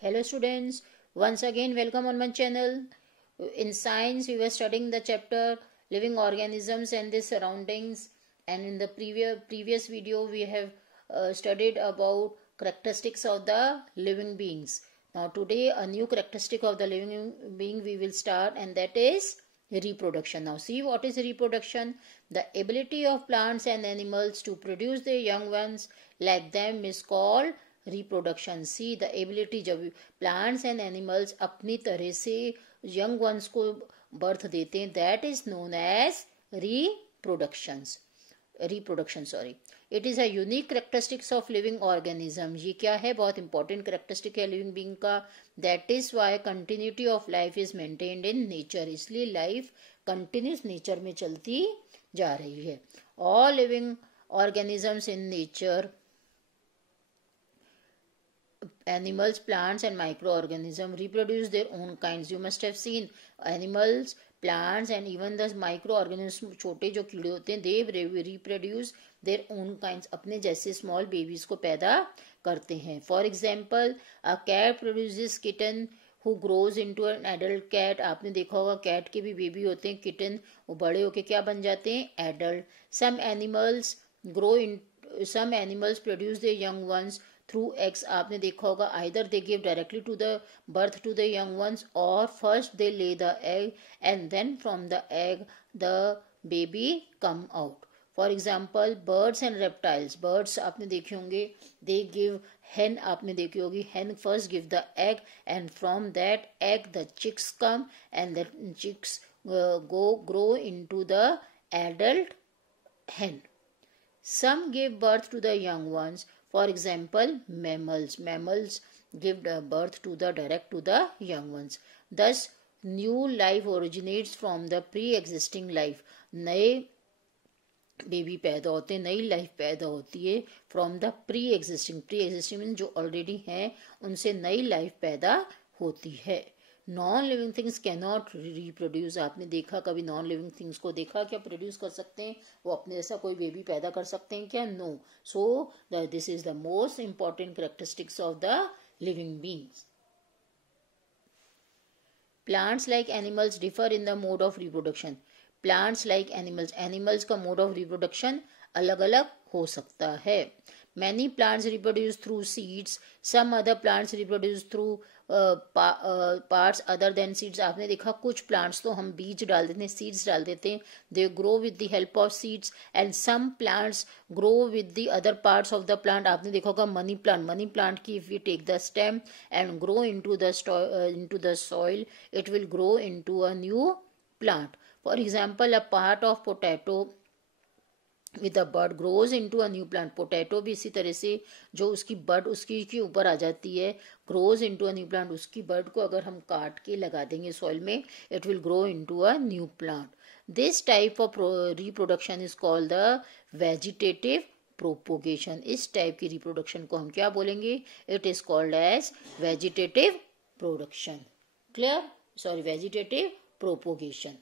Hello students, once again welcome on my channel. In science we were studying the chapter living organisms and their surroundings, and in the previous video we have studied about characteristics of the living beings. Now today a new characteristic of the living being we will start, and that is reproduction. Now see what is reproduction. The ability of plants and animals to produce their young ones like them is called reproduction. See the ability, जब plants and animals अपनी तरह से young ones को birth देते हैं, that is known as reproduction sorry. It is a unique characteristics of living organism. ये क्या है? बहुत इंपॉर्टेंट करेक्टरिस्टिक है लिविंग बीइंग का. That is why continuity of life is maintained in nature. इसलिए लाइफ कंटिन्यूस नेचर में चलती जा रही है. All living organisms in nature, animals, plants and microorganisms reproduce their own kinds. You must have seen animals, plants and even the microorganisms, छोटे जो कीड़े होते हैं, they reproduce their own kinds. अपने जैसे small babies को पैदा करते हैं. For example, a cat produces kitten who grows into an adult cat. आपने देखा होगा cat के भी बेबी होते हैं kitten, वो बड़े होके क्या बन जाते हैं? Adult. Some animals produce their young ones through eggs. आपने देखा होगा either they give directly to the birth to the young ones, or first they lay the egg and then from the egg the baby come out. For example, birds and reptiles. Birds आपने देखे होंगे, they give hen. आपने देखी होगी hen first give the egg and from that egg the chicks come and the chicks grow into the adult hen. Some give birth to the young ones. For example, mammals give birth to the young ones. Thus new life originates from the pre-existing life. नए baby पैदा होते हैं, नई life पैदा होती है from the pre existing mean जो already हैं उनसे नई लाइफ पैदा होती है. Non living things can not reproduce. आपने देखा कभी नॉन लिविंग थिंग्स को देखा क्या प्रोड्यूस कर सकते हैं? वो अपने जैसा कोई बेबी पैदा कर सकते हैं क्या? No. So this is the most important characteristics of the living beings. Plants like animals differ in the mode of reproduction. Plants like animals का मोड ऑफ रिप्रोडक्शन अलग अलग हो सकता है. Many plants reproduce through seeds. Some other plants reproduce through parts other than seeds. आपने देखा कुछ plants तो हम बीज डाल देते हैं, seeds डाल देते हैं. They grow with the help of seeds. And some plants grow with the other parts of the plant. आपने देखा होगा मनी प्लांट की if we take the stem and grow into the soil, it will grow into a new plant. For example, a part of potato with a bud grows into a new plant. Potato भी इसी तरह से जो उसकी बड उसकी के ऊपर आ जाती है, grows into a new plant. उसकी बड को अगर हम काट के लगा देंगे सॉइल में, it will grow into a new plant. This type of reproduction is called the vegetative propagation. इस टाइप की रिप्रोडक्शन को हम क्या बोलेंगे? It is called as vegetative production. Clear? Sorry, vegetative propagation.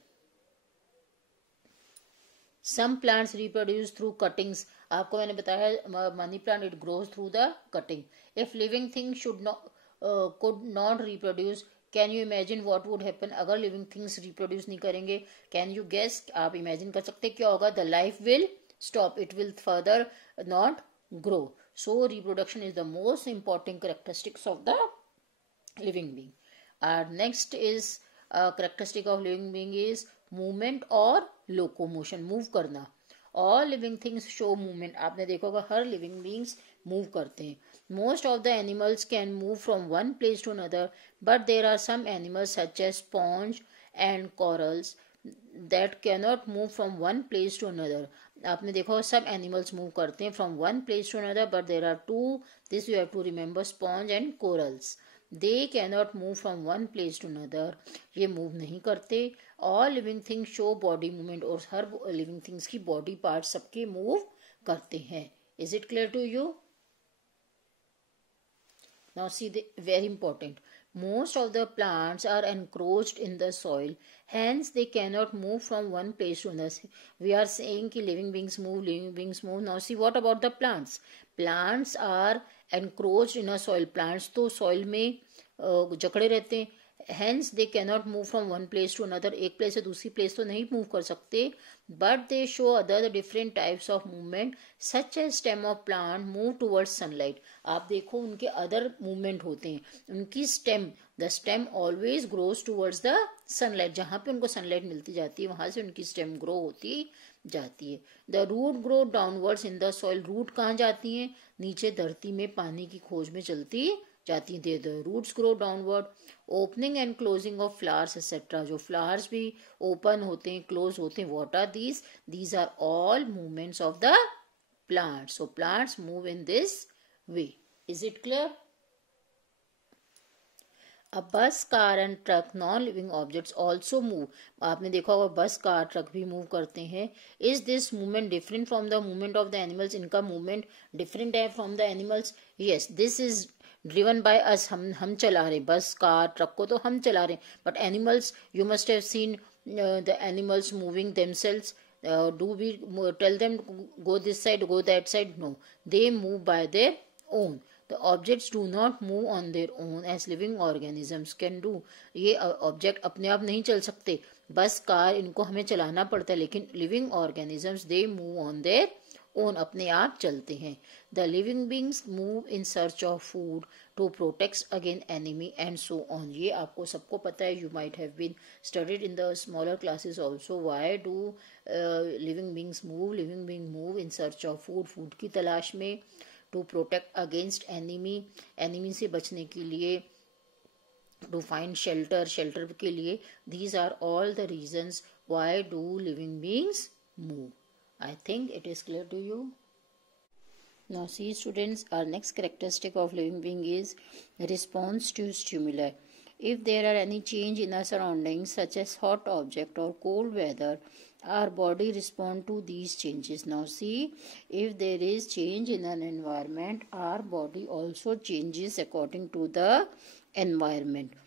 Some plants reproduce through cuttings. आपको मैंने बताया money plant it grows through the cutting. If living things could not reproduce, can you imagine what would happen? अगर living things reproduce नहीं करेंगे, can you guess? आप imagine कर सकते क्या होगा? The life will stop, it will further not grow. So reproduction is the most important characteristics of the living being. Our next is characteristic of living being is movement और locomotion, move करना. All living things show movement. आपने देखा होगा हर living beings move करते हैं. Most of the animals can move from one place to another, but there are some animals such as sponge and corals that can not move from one place to another. आपने देखा होगा सब animals move करते हैं from one place to another, but there are two, this you have to remember, sponge and corals. They can not move from one place to another. ये move नहीं करते. All living things show body movement. और हर living things की body part सबके move करते हैं. Is it clear to you? Now see the very important, Most of the plants are encroached in the soil, hence they cannot move from one place to another. We are saying कि living beings move, living beings move. Now see, what about the plants? Plants are encroached in a soil. Plants तो soil में जकड़े रहते हैं, hence they cannot move from one place to another. एक place से दूसरी place तो नहीं move कर सकते, but they show other different types of movement such as stem of plant move towards sunlight. आप देखो उनके other movement होते हैं. उनकी stem, the stem always grows towards the sunlight. जहाँ पे उनको sunlight मिलती जाती है वहाँ से उनकी stem grow होती जाती है. The root grow downwards in the soil. root कहाँ जाती हैं? नीचे धरती में पानी की खोज में चलती जाती हैं. The roots grow downward. Opening and closing of flowers etc. जो flowers भी open होते हैं, close होते हैं, what are these? These are all movements of the plants. So plants move in this way. Is it clear? A bus, car and truck, non-living objects also move. आपने देखा होगा बस, car, truck भी move करते हैं. Is this movement different from the movement of the animals? इनका movement different है from the animals? Yes, this is driven by us. हम चला रहे हैं बस, कार, ट्रक को तो हम चला रहे हैं. But animals, you must have seen the animals moving themselves. Do we tell them go this side, go that side? No, they move by their own. The objects do not move on their own as living organisms can do. ये object अपने आप नहीं चल सकते. बस, car, इनको हमें चलाना पड़ता है, लेकिन living organisms they move on their own, अपने आप चलते हैं. The living beings move in search of food to protect again enemy and so on. ये आपको सबको पता है. You might have been studied in the smaller classes also. Why do living beings move? Living being move in search of food, food की तलाश में. To protect against enemy, enemy से बचने के लिए. टू फाइंड शेल्टर, शेल्टर के लिए. These are all the reasons why do living beings move. I think it is clear to you. Now see students, our next characteristic of living being is response to stimuli. If there are any change in our surroundings such as hot object or cold weather, our body respond to these changes. Now see, if there is change in an environment, our body also changes according to the environment.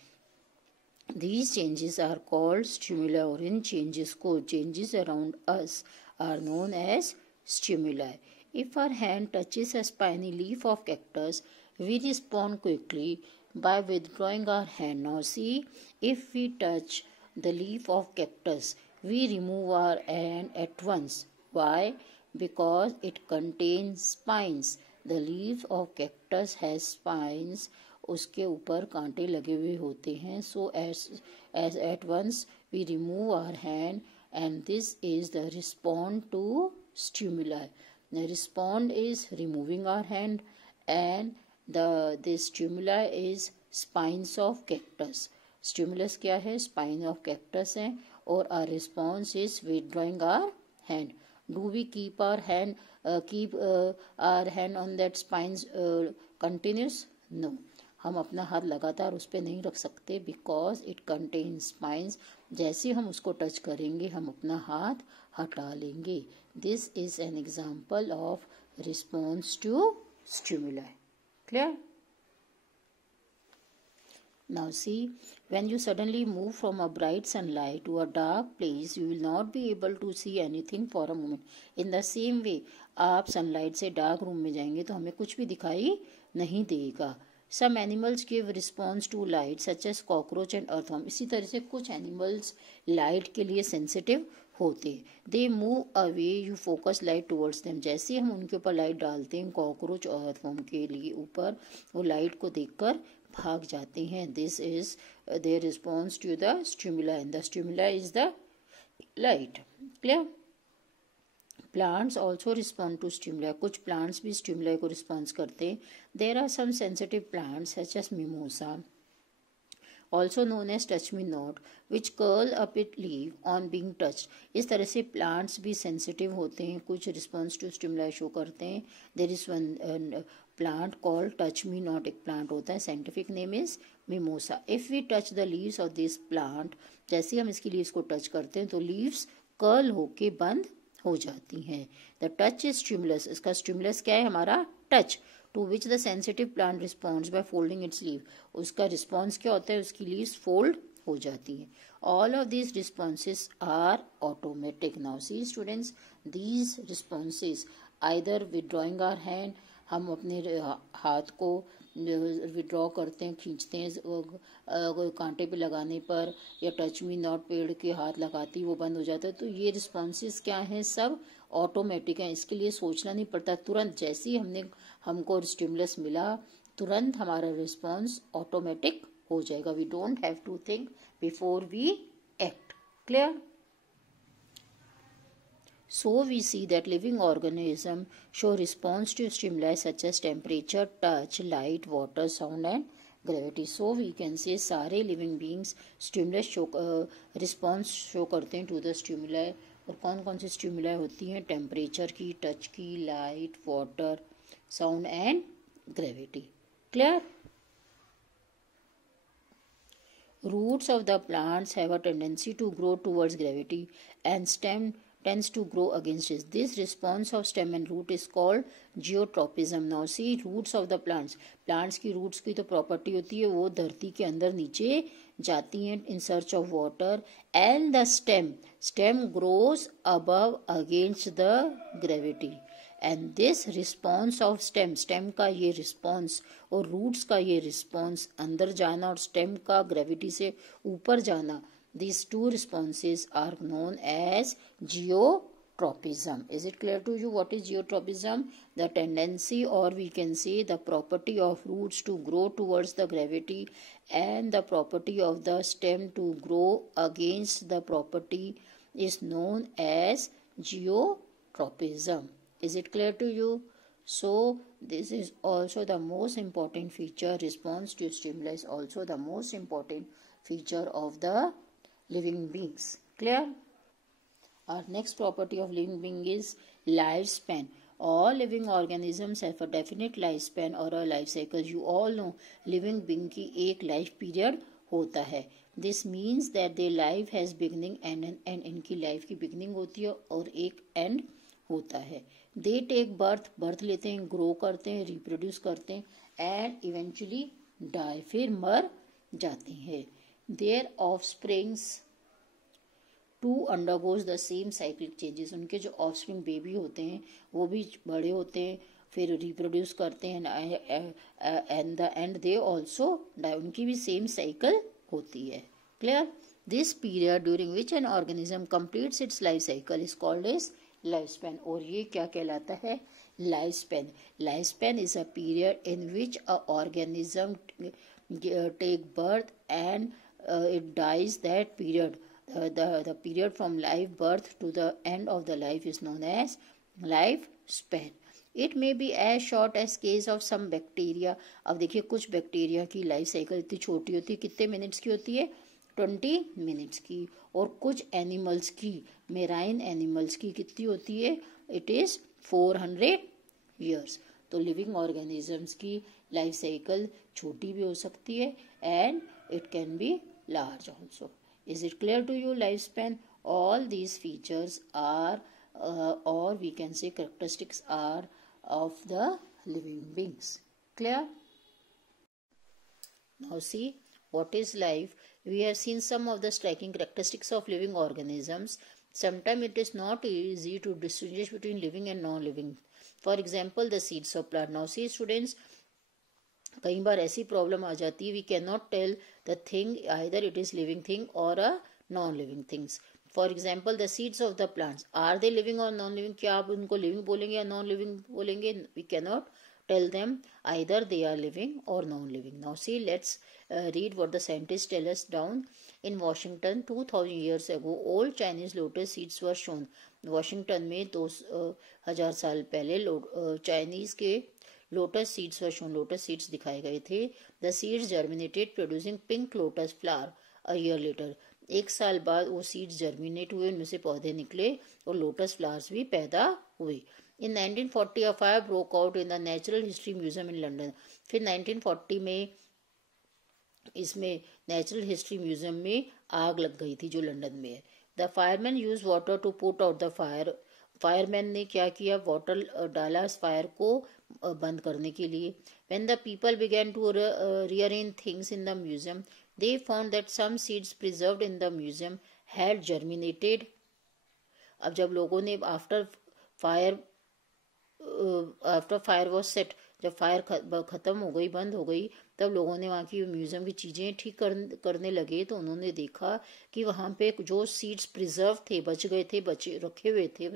These changes are called stimuli, or in changes around us are known as stimuli. If our hand touches a spiny leaf of cactus, we respond quickly by withdrawing our hand. Now see, if we touch the leaf of cactus, we remove our hand at once. Why? Because it contains spines. The leaf of cactus has spines. उसके ऊपर कांटे लगे हुए होते हैं. So as at once we remove our hand, and this is the response to stimuli. The response is removing our hand, and the stimuli is spines of cactus. Stimulus क्या है? Spine of cactus है, और our response is withdrawing our hand. Do we keep our hand on that spines continuous? No. हम अपना हाथ लगातार उस पर नहीं रख सकते, बिकॉज इट कंटेन स्पाइंस. जैसे हम उसको टच करेंगे हम अपना हाथ हटा लेंगे. This is an example of response to stimuli. Clear? Now see, when you suddenly move from a bright sunlight to a dark place, you will not be able to see anything for a moment. In the same way, आप sunlight से dark room में जाएंगे तो हमें कुछ भी दिखाई नहीं देगा. Some animals give response to light such as cockroach and earthworm. इसी तरह से कुछ animals light के लिए sensitive होते. They move away, you focus light towards them. जैसे हम उनके ऊपर लाइट डालते हैं कॉकरोच और अर्थवर्म के लिए ऊपर, वो लाइट को देखकर भाग जाते हैं. This is their response to the stimuli, and the stimuli is the light. Clear? Plants also respond to stimuli. कुछ plants भी stimuli को response करते हैं. There are some sensitive plants such as mimosa, also known as touch me not, which curl up its leaf on being touched. इस तरह से plants भी sensitive होते हैं, कुछ response to stimuli show करते हैं. There is one plant called touch me not, एक plant होता है, scientific name is mimosa. If we touch the leaves of this plant, जैसे हम इसकी leaves को touch करते हैं तो leaves curl होके बंद हो जाती हैं. The touch is stimulus. इसका स्टिमुलस क्या है? हमारा touch. to which the sensitive plant responds by folding its leaf. उसका response क्या होता है, उसकी leaves fold हो जाती है. All of these responses are automatic. Now see students, these responses, either withdrawing our hand, हम अपने हाथ को विड्रॉ करते हैं, खींचते हैं कांटे पे लगाने पर, या टच मी नॉट पेड़ के हाथ लगाती वो बंद हो जाता है. तो ये रिस्पॉन्सेज क्या हैं, सब ऑटोमेटिक हैं. इसके लिए सोचना नहीं पड़ता, तुरंत जैसे ही हमको स्टिमुलस मिला तुरंत हमारा रिस्पॉन्स ऑटोमेटिक हो जाएगा. We don't have to think before we act. Clear? So we see that living organisms show response to stimuli such as temperature, touch, light, water, sound and gravity. So we can say सारे living beings stimulus show response show करते हैं to the stimuli. और कौन कौन सी stimuli होती हैं? Temperature की, touch की, light, water, sound and gravity. Clear? Roots of the plants have a tendency to grow towards gravity and stem tends to grow against it. This response of stem and root is called geotropism. Now see, roots of the plants. Plants की roots की तो property होती है वो धरती के अंदर नीचे जाती हैं in search of water, and the stem grows above against the gravity. And this response of stem का ये response और roots का ये response, अंदर जाना और stem का gravity से ऊपर जाना, these two responses are known as geotropism. Is it clear to you what is geotropism? The tendency, or we can say the property of roots to grow towards the gravity and the property of the stem to grow against the property is known as geotropism. Is it clear to you? So this is also the most important feature. Response to stimuli is also the most important feature of the living beings. Clear? Our next property of living being is lifespan. All living organisms have a definite lifespan or a life cycle. You all know living being की एक life period होता है. This means that their life has beginning and इनकी life की beginning होती है और एक end होता है. They take birth लेते हैं, grow करते हैं, reproduce करते हैं and eventually die, फिर मर जाते हैं. Their offsprings too undergoes the same cyclic changes. उनके जो offspring baby होते हैं वो भी बड़े होते हैं, फिर reproduce करते हैं and the end they also die. उनकी भी same cycle होती है. Clear? This period during which an organism completes its life cycle is called as lifespan. और ये क्या कहलाता है? Lifespan. Lifespan is a period in which a organism take birth and it dies. That period, the period from life birth to the end of the life is known as lifespan. It may be as short as case of some bacteria. अब देखिए कुछ bacteria की life cycle इतनी छोटी होती है, कितने minutes की होती है? 20 मिनट्स की. और कुछ एनिमल्स की, मेराइन एनिमल्स की कितनी होती है? It is 400 years. तो लिविंग ऑर्गेनिजम्स की लाइफ साइकिल छोटी भी हो सकती है and it can be large also. Is it clear to you? Life span. All these features are or we can say characteristics are of the living beings. Clear? Now see what is life. We have seen some of the striking characteristics of living organisms. Sometimes it is not easy to distinguish between living and non-living. For example, the seeds of plant. Now see students, कई बार ऐसी problem आ जाती है, we cannot tell the thing either it is living thing or a non-living things. For example, the seeds of the plants, are they living or non-living? क्या आप उनको living बोलेंगे या non-living बोलेंगे? We cannot tell them either they are living or non-living. Now see, let's read what the scientists tell us down. In Washington 2000 years ago, old Chinese lotus seeds were shown. Washington में 2000 साल पहले Chinese के lotus seeds were shown. Lotus seeds दिखाए गए थे. The seeds germinated, producing pink lotus flower a year later. एक साल बाद वो सीड्स जर्मिनेट हुए, उनमें से पौधे निकले और लोटस फ्लावर्स भी पैदा हुए. इन 1940 a fire broke out in the Natural History Museum in London. फिर 1940 में इसमें नेचुरल हिस्ट्री म्यूजियम में आग लग गई थी जो लंदन में है. The fireman use water to put out the fire. Fireman ने क्या किया? वाटर डाला फायर को बंद करने के लिए. When the people began to rearrange things in the museum, they found that some seeds preserved in the museum had germinated. अब जब लोगों ने fire after fire was set, जब फायर खत्म हो गई, बंद हो गई, तब लोगों ने वहाँ की म्यूजियम की चीज़ें ठीक करने लगे, तो उन्होंने देखा कि वहाँ पे जो सीड्स प्रिजर्व थे, बच गए थे, बचे रखे हुए थे,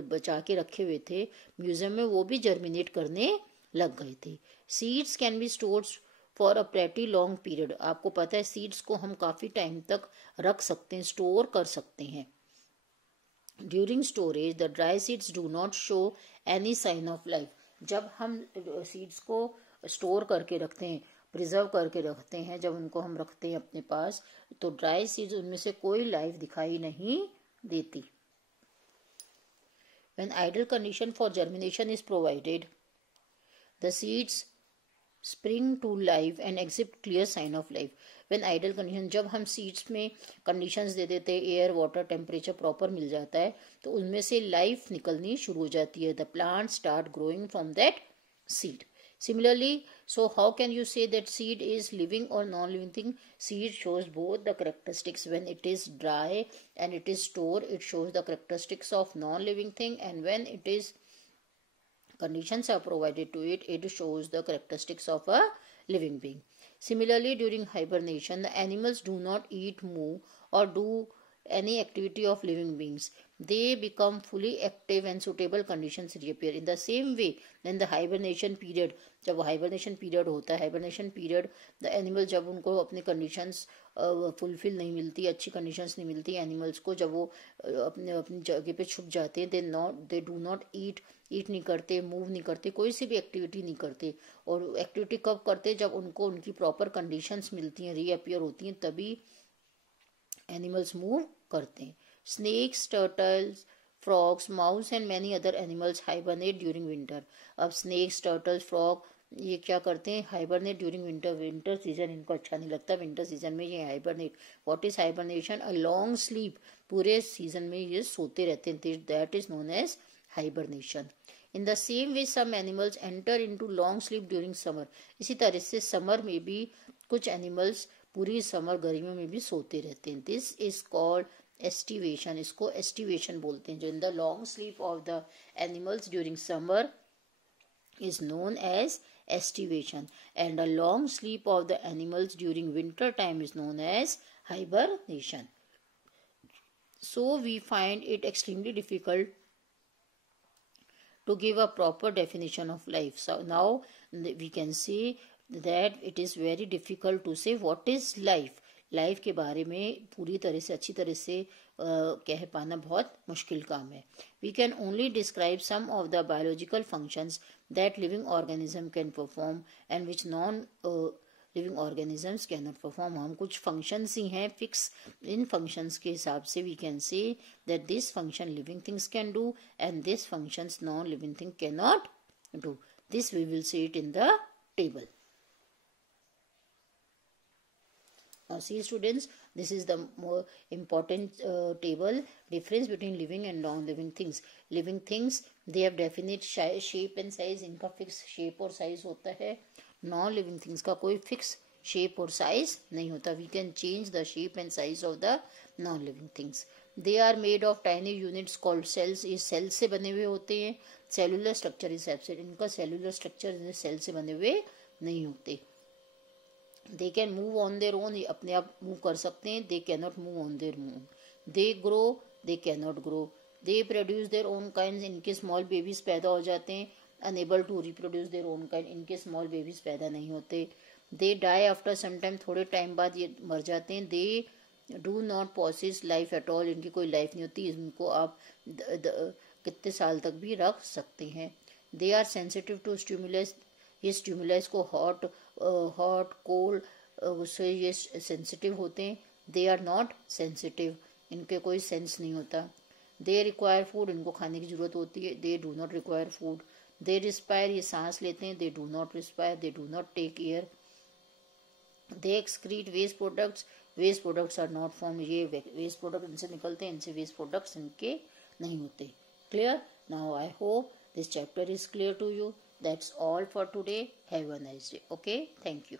बचा के रखे हुए थे म्यूजियम में, वो भी जर्मिनेट करने लग गए थे. Seeds can be stored for a pretty long period. आपको पता है सीड्स को हम काफ़ी टाइम तक रख सकते हैं, स्टोर कर सकते हैं. During storage the dry seeds do not show any sign of life. जब हम सीड्स को स्टोर करके रखते हैं, प्रिजर्व करके रखते हैं, जब उनको हम रखते हैं अपने पास, तो ड्राई सीड्स उनमें से कोई लाइफ दिखाई नहीं देती. When ideal condition for germination is provided, the seeds spring to life and exhibit clear sign of life. When ideal condition, जब हम सीड्स में कंडीशंस दे देते हैं, एयर वाटर टेम्परेचर प्रॉपर मिल जाता है, तो उनमें से लाइफ निकलनी शुरू हो जाती है. The plant start growing from that seed. Similarly, so how can you say that seed is living or non-living thing? Seed shows both the characteristics. When it is dry and it is stored, it shows the characteristics of non-living thing, and when it is conditions are provided to it, it shows the characteristics of a living being. Similarly, during hibernation, the animals do not eat, move, or do any activity of living beings. They become fully active and suitable conditions reappear. In the same way, in the hibernation period, जब hibernation period होता है, hibernation period the animal, जब उनको अपनी conditions fulfil नहीं मिलती, अच्छी conditions नहीं मिलती एनिमल्स को, जब वो अपने अपनी जगह पे छुप जाते हैं, दे डू नॉट ईट नहीं करते, मूव नहीं करते, कोई सी भी एक्टिविटी नहीं करते. और एक्टिविटी कब करते, जब उनको उनकी प्रॉपर कंडीशंस मिलती हैं, रीअपियर होती हैं, तभी एनिमल्स मूव करते हैं. Snakes, turtles, frogs, mouse and many other animals hibernate during winter. अब स्नेक्स, टर्टल्स, फ्रॉग ये क्या करते हैं, hibernate during winter. Winter season इनको अच्छा नहीं लगता, विंटर सीजन में ये hibernate. What is hibernation? A long sleep. पूरे सीजन में ये सोते रहते हैं, that is known as hibernation. In the same way some animals enter into long sleep during summer. इसी तरह से समर में भी कुछ एनिमल्स पूरी समर गर्मियों में भी सोते रहते हैं. This is called aestivation. इसको एस्टिवेशन बोलते हैं. जो in the long sleep of the animals during summer is known as estivation, and a long sleep of the animals during winter time is known as hibernation. So we find it extremely difficult to give a proper definition of life. So now we can see that it is very difficult to say what is life. Life के बारे में पूरी तरह से अच्छी तरह से कह पाना बहुत मुश्किल काम है. We can only describe some of the biological functions that living organism can perform and which non living organisms can not perform. हम कुछ फंक्शंस ही हैं फिक्स, इन फंक्शंस के हिसाब से we can say that this function living things can do and this functions non living thing can not do. This we will see it in the table. Now see students, this is the more important table, difference between living and non-living things. Living things, they have definite shape and size, इनका fix shape और size होता है. Non-living things का कोई fix shape और size नहीं होता. We can change the shape and size of the non-living things. They are made of tiny units called cells. ये cells से बने हुए होते हैं. Cellular structure is absent. इनका cellular structure cell से बने हुए नहीं होते. They can move on their own. ये अपने आप मूव कर सकते हैं. They cannot move on their own. They grow. They cannot grow. They produce their own kinds. इनके small babies पैदा हो जाते हैं. Unable to reproduce their own kind. इनके small babies पैदा नहीं होते. They die after some time. थोड़े टाइम बाद ये मर जाते हैं. They do not possess life at all. इनकी कोई लाइफ नहीं होती. इनको आप कितने साल तक भी रख सकते हैं. They are sensitive to stimulus. ये स्टिमुलस को हॉट कोल्ड उससे ये सेंसिटिव होते हैं. They are not sensitive. इनके कोई सेंस नहीं होता. They require food. इनको खाने की जरूरत होती है. They do not require food. They respire. ये सांस लेते हैं. They do not respire. They do not take air. They excrete waste products. Waste products are not form. ये वेस्ट प्रोडक्ट इनसे निकलते हैं. इनसे वेस्ट प्रोडक्ट्स इनके नहीं होते. Clear? Now I hope this chapter is clear to you. That's all for today. Have a nice day. Okay, thank you.